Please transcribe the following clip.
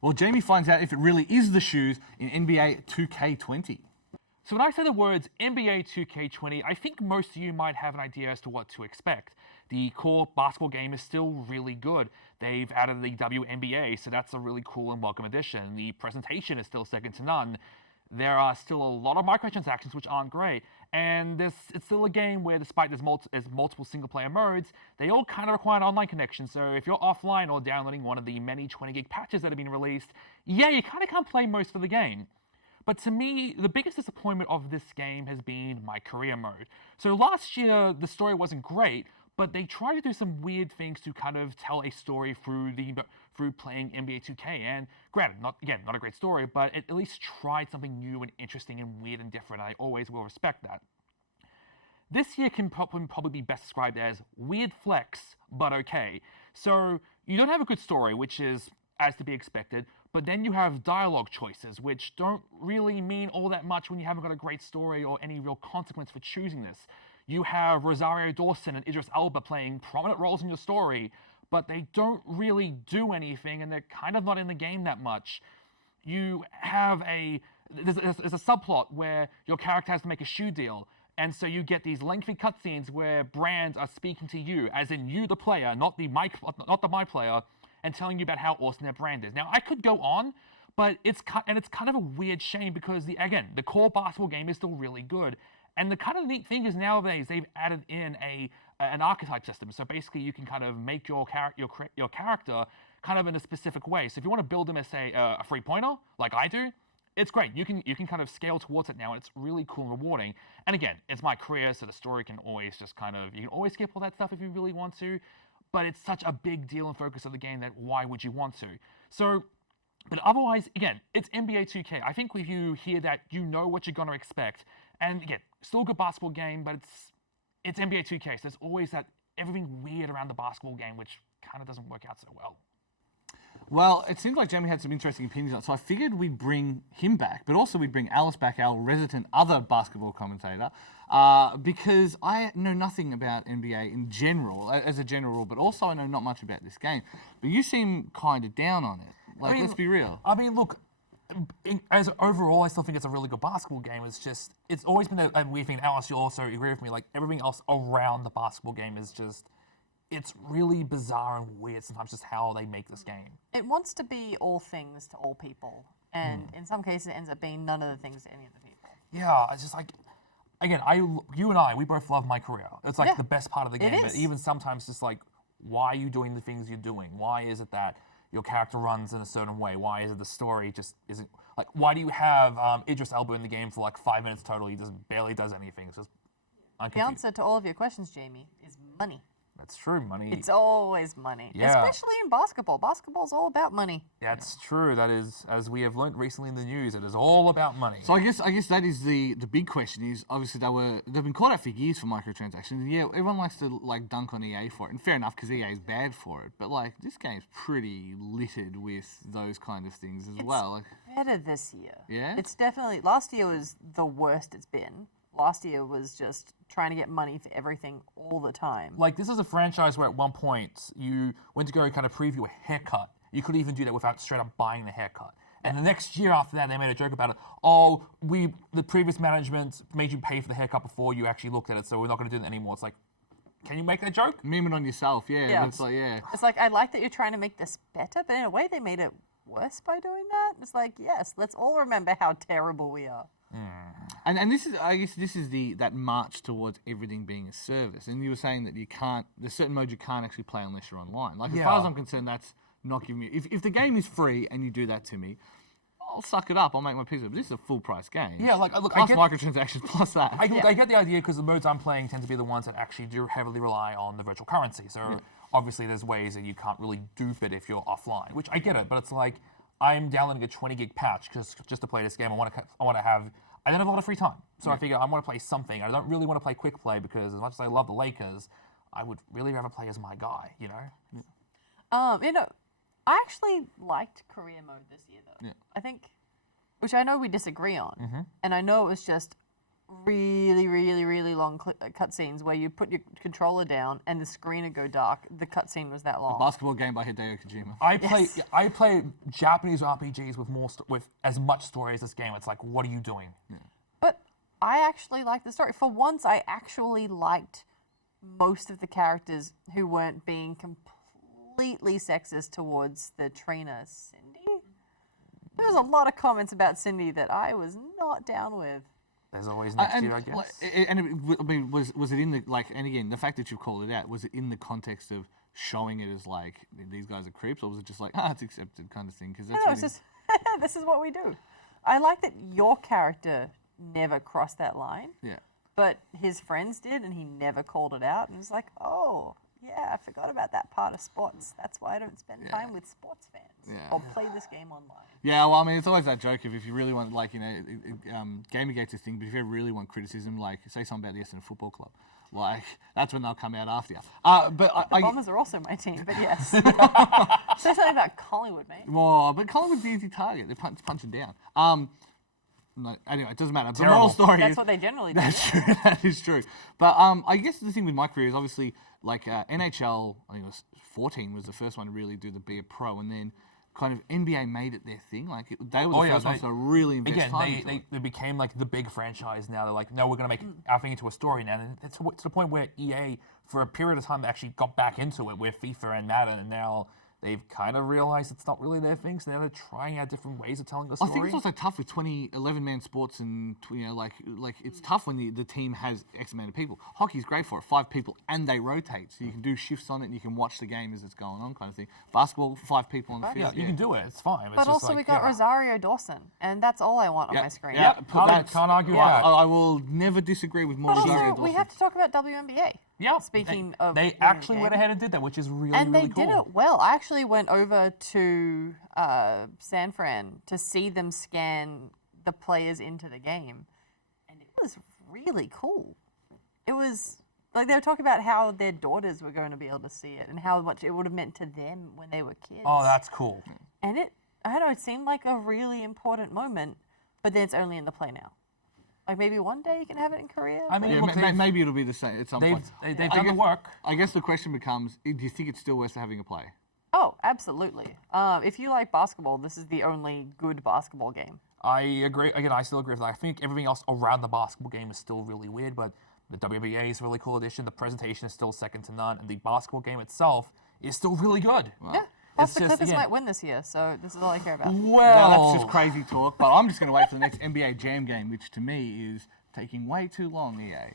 Well, Jamie finds out if it really is the shoes in NBA 2K20. So when I say the words NBA 2K20, I think most of you might have an idea as to what to expect. The core basketball game is still really good. They've added the WNBA, so that's a really cool and welcome addition. The presentation is still second to none. There are still a lot of microtransactions which aren't great, and it's still a game where despite there's multiple single-player modes, they all kind of require an online connection, so if you're offline or downloading one of the many 20-gig patches that have been released, yeah, you kind of can't play most of the game. But to me, the biggest disappointment of this game has been MyCareer mode. So last year, the story wasn't great, but they tried to do some weird things to kind of tell a story through playing NBA 2K. And granted, not a great story, but it at least tried something new and interesting and weird and different. And I always will respect that. This year can probably be best described as weird flex, but okay. So you don't have a good story, which is as to be expected, but then you have dialogue choices, which don't really mean all that much when you haven't got a great story or any real consequence for choosing this. You have Rosario Dawson and Idris Elba playing prominent roles in your story, but they don't really do anything, and they're kind of not in the game that much. You have there's a subplot where your character has to make a shoe deal, and so you get these lengthy cutscenes where brands are speaking to you, as in you, the player, not the my player, and telling you about how awesome their brand is. Now, I could go on, but it's kind of a weird shame because the core basketball game is still really good. And the kind of neat thing is nowadays they've added in an archetype system. So basically, you can kind of make your character kind of in a specific way. So if you want to build them as say a three-pointer, like I do, it's great. You can kind of scale towards it now, and it's really cool and rewarding. And again, it's MyCareer, so the story can always just you can always skip all that stuff if you really want to. But it's such a big deal and focus of the game that why would you want to? So, but otherwise, again, it's NBA 2K. I think if you hear that, you know what you're going to expect. And again, still a good basketball game, but it's NBA 2K. So there's always that everything weird around the basketball game, which kind of doesn't work out so well. Well, it seems like Jamie had some interesting opinions on it, so I figured we'd bring him back, but also we'd bring Alice back, our resident other basketball commentator, because I know nothing about NBA in general, as a general rule, but also I know not much about this game. But you seem kind of down on it. Like, let's be real. I mean, look, as overall, I still think it's a really good basketball game. It's always been a weird thing. Alice, you'll also agree with me, like, everything else around the basketball game is it's really bizarre and weird sometimes just how they make this game. It wants to be all things to all people, and in some cases it ends up being none of the things to any of the people. Yeah, it's just like, again, you and I, we both love MyCareer. It's like the best part of the game, but even sometimes just like, why are you doing the things you're doing? Why is it that your character runs in a certain way? Why is it the story just isn't, like, why do you have Idris Elba in the game for like 5 minutes total? He barely does anything. It's just, the answer to all of your questions, Jamie, is money. That's true, money. It's always money, especially in basketball. Basketball's all about money. That's true. That is, as we have learned recently in the news, it is all about money. So I guess that is the big question. Is obviously they've been called out for years for microtransactions. And yeah, everyone likes to like dunk on EA for it, and fair enough because EA is bad for it. But like this game's pretty littered with those kind of things as well. Like, better this year. Yeah, it's definitely. Last year was the worst it's been. Last year was just trying to get money for everything all the time. Like, this is a franchise where at one point you went to go kind of preview a haircut. You could even do that without straight up buying the haircut. And the next year after that, they made a joke about it. Oh, the previous management made you pay for the haircut before you actually looked at it, so we're not going to do that anymore. It's like, can you make that joke? Meme it on yourself, yeah. It's like, yeah. It's like, I like that you're trying to make this better, but in a way they made it worse by doing that. It's like, yes, let's all remember how terrible we are. And this is, I guess, that march towards everything being a service. And you were saying that there's certain modes you can't actually play unless you're online. Like, as far as I'm concerned, that's not giving me. If the game is free and you do that to me, I'll suck it up. I'll make my peace of it. But this is a full price game. Yeah, like, look, plus microtransactions plus that. I get the idea because the modes I'm playing tend to be the ones that actually do heavily rely on the virtual currency. So obviously, there's ways that you can't really dupe it if you're offline, which I get it. But it's like, I'm downloading a 20-gig patch just to play this game. I don't have a lot of free time. So I figure I want to play something. I don't really want to play quick play because as much as I love the Lakers, I would really rather play as my guy, you know? I actually liked career mode this year, though. Yeah. I think, which I know we disagree on, and I know it was just really, really, really long cutscenes where you put your controller down and the screen would go dark. The cutscene was that long. Basketball game by Hideo Kojima. I play Japanese RPGs with with as much story as this game. It's like, what are you doing? But I actually liked the story. For once, I actually liked most of the characters who weren't being completely sexist towards the trainer, Cindy. There was a lot of comments about Cindy that I was not down with. There's always next year, I guess. I mean, was it in the, like, and again, the fact that you've called it out, was it in the context of showing it as like, these guys are creeps, or was it just like, it's accepted kind of thing? Because No, it's just, this is what we do. I like that your character never crossed that line. Yeah. But his friends did, and he never called it out. And it was like, oh, yeah, I forgot about that part of sports. That's why I don't spend time with sports fans or play this game online. Yeah, well, I mean, it's always that joke if you really want, like, Gamergate's a thing, but if you really want criticism, like, say something about the Essendon Football Club, like, that's when they'll come out after you. The Bombers are also my team, but yes. Say something about Collingwood, mate. Well, but Collingwood's the easy target. They're punching down. No, anyway, it doesn't matter. The Terrible. moral story That's is... what they generally do. That's true. That is true. But I guess the thing with MyCareer is obviously, like, NHL, I think it was 14 was the first one to really do the be a pro, and then kind of NBA made it their thing. Like, they were the first ones to really invest time into it. They became like the big franchise now. They're like, no, we're going to make our thing into a story now. And it's to the point where EA, for a period of time, they actually got back into it, where FIFA and Madden, and now they've kind of realized it's not really their thing, so now they're trying out different ways of telling the story. I think it's also tough with 11-man sports, and like it's tough when the team has X amount of people. Hockey's great for it, 5 people, and they rotate, so you can do shifts on it, and you can watch the game as it's going on, kind of thing. Basketball, 5 people on the field. Yeah, you can do it. It's fine. But also we got Rosario Dawson, and that's all I want on my screen. Yeah, can't argue with that. I will never disagree with more But Rosario also, Dawson. we have to talk about WNBA. Yeah. Speaking of they actually went ahead and did that, which is really, and really they cool. did it well. I actually went over to San Fran to see them scan the players into the game, and it was really cool. It was like they were talking about how their daughters were going to be able to see it and how much it would have meant to them when they were kids. Oh, that's cool. And I don't know, it seemed like a really important moment, but then it's only in the play now. Like maybe one day you can have it in Korea. I mean, Yeah, look, maybe it'll be the same at some point. They've done the work. I guess the question becomes, do you think it's still worth having a play? Oh, absolutely. If you like basketball, this is the only good basketball game. I agree. Again, I still agree with that. I think everything else around the basketball game is still really weird, but the WNBA is a really cool addition. The presentation is still second to none, and the basketball game itself is still really good. Wow. Yeah. Plus, It's the just, Clippers again- might win this year, so this is all I care about. Now, Well, that's just crazy talk, but I'm just going to wait for the next NBA Jam game, which to me is taking way too long, EA.